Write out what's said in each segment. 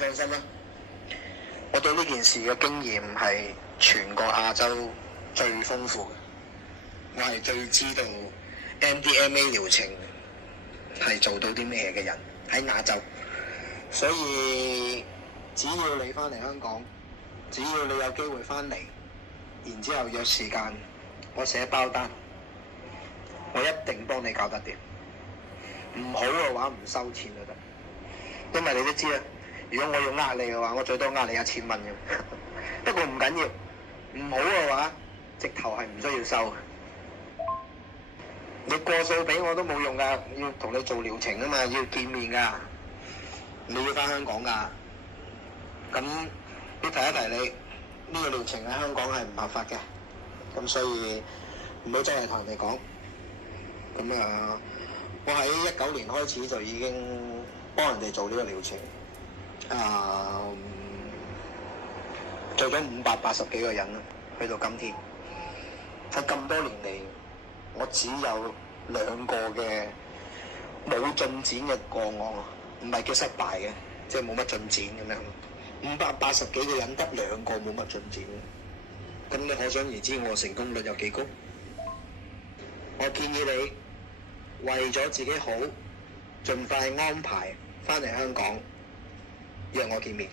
放心啦，我對呢件事嘅經驗係全個亞洲最豐富嘅，我係最知道 MDMA 療程係做到啲咩嘅人喺亞洲，所以只要你翻嚟香港，只要你有機會翻嚟，然之後約時間，我寫包單，我一定幫你搞得掂。唔好嘅話唔收錢就得，因為你都知啦。如果我要呃你嘅話，我最多呃你1000蚊嘅。不過唔緊要，唔好嘅話，直頭係唔需要收。你過數俾我都冇用㗎，要同你做療程啊嘛，要見面㗎，你要翻香港㗎。咁要提一提你，呢個療程喺香港係唔合法嘅，咁所以唔好周圍同人哋講。咁我喺19年開始就已經幫人哋做呢個療程。做咗580幾個人啦，去到今天。喺咁多年嚟，我只有2個嘅冇進展嘅個案，唔係叫失敗嘅，即係冇乜進展咁樣。580幾個人得2個冇乜進展，咁你可想而知我成功率有幾高？我建議你為咗自己好，盡快安排翻嚟香港。約我見面，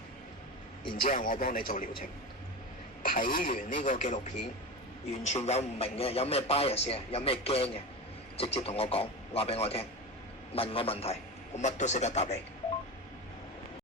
然之後我幫你做療程。睇完呢個紀錄片，完全有唔明嘅，有咩 bias 嘅，有咩驚嘅，直接同我講，話俾我聽，問我問題，我乜都識得答你。